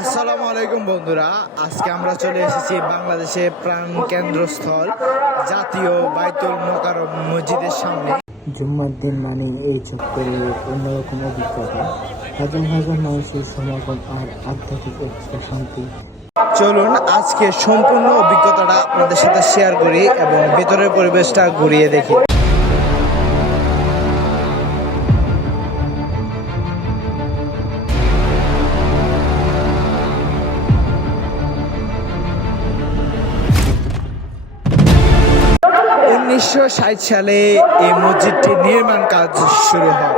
আসসালামু আলাইকুম বন্ধুরা, আজকে আমরা চলে এসেছি বাংলাদেশের প্রাণ কেন্দ্রস্থল জাতীয় বাইতুল মোকাররম মসজিদের সামনে। জুম্মার দিন মানে এই চত্বরে অন্যরকম অভিজ্ঞতা, হাজার হাজার মানুষের সমাগম আর আধ্যাত্মিক একটা শান্তি। চলুন আজকে সম্পূর্ণ অভিজ্ঞতাটা আপনাদের সাথে শেয়ার করি এবং ভেতরের পরিবেশটা ঘুরিয়ে দেখি। উনিশশো 1960 সালে এই মসজিদটির নির্মাণ কাজ শুরু হয়।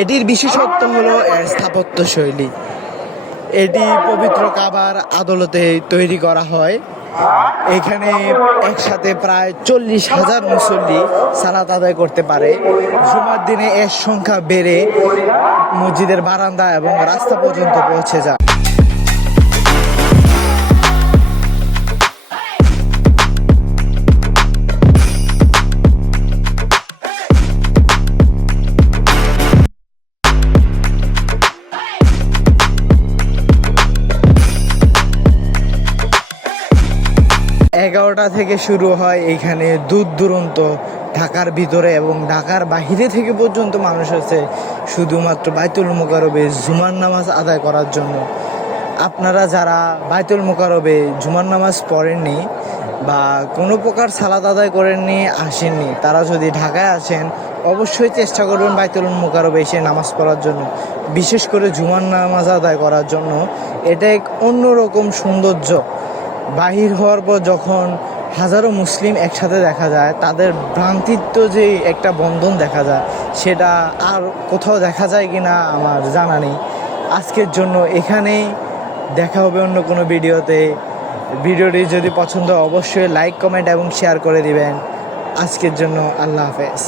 এটির বিশেষত্ব হলো এর স্থাপত্য শৈলী। এটি পবিত্র কাবার আদলতে তৈরি করা হয়। এখানে একসাথে প্রায় 40,000 মুসল্লি সালাত আদায় করতে পারে। জুমার দিনে এর সংখ্যা বেড়ে মসজিদের বারান্দা এবং রাস্তা পর্যন্ত পৌঁছে যায়। এগারোটা থেকে শুরু হয় এখানে দূর দূরান্ত, ঢাকার ভিতরে এবং ঢাকার বাহিরে থেকে পর্যন্ত মানুষ আছে শুধুমাত্র বাইতুল মোকাররমে জুমার নামাজ আদায় করার জন্য। আপনারা যারা বাইতুল মোকাররমে জুমার নামাজ পড়েননি বা কোনো প্রকার সালাত আদায় করেননি, আসেননি, তারা যদি ঢাকায় আসেন অবশ্যই চেষ্টা করবেন বাইতুল মোকাররমে এসে নামাজ পড়ার জন্য, বিশেষ করে জুমার নামাজ আদায় করার জন্য। এটা এক অন্যরকম সৌন্দর্য। বাহির হওয়ার পর যখন হাজারো মুসলিম একসাথে দেখা যায়, তাদের ভ্রান্তিত্ব যে একটা বন্ধন দেখা যায়, সেটা আর কোথাও দেখা যায় কি না আমার জানা নেই। আজকের জন্য এখানেই, দেখা হবে অন্য কোনো ভিডিওতে। ভিডিওটি যদি পছন্দ হয় অবশ্যই লাইক, কমেন্ট এবং শেয়ার করে দিবেন। আজকের জন্য আল্লাহ হাফেজ।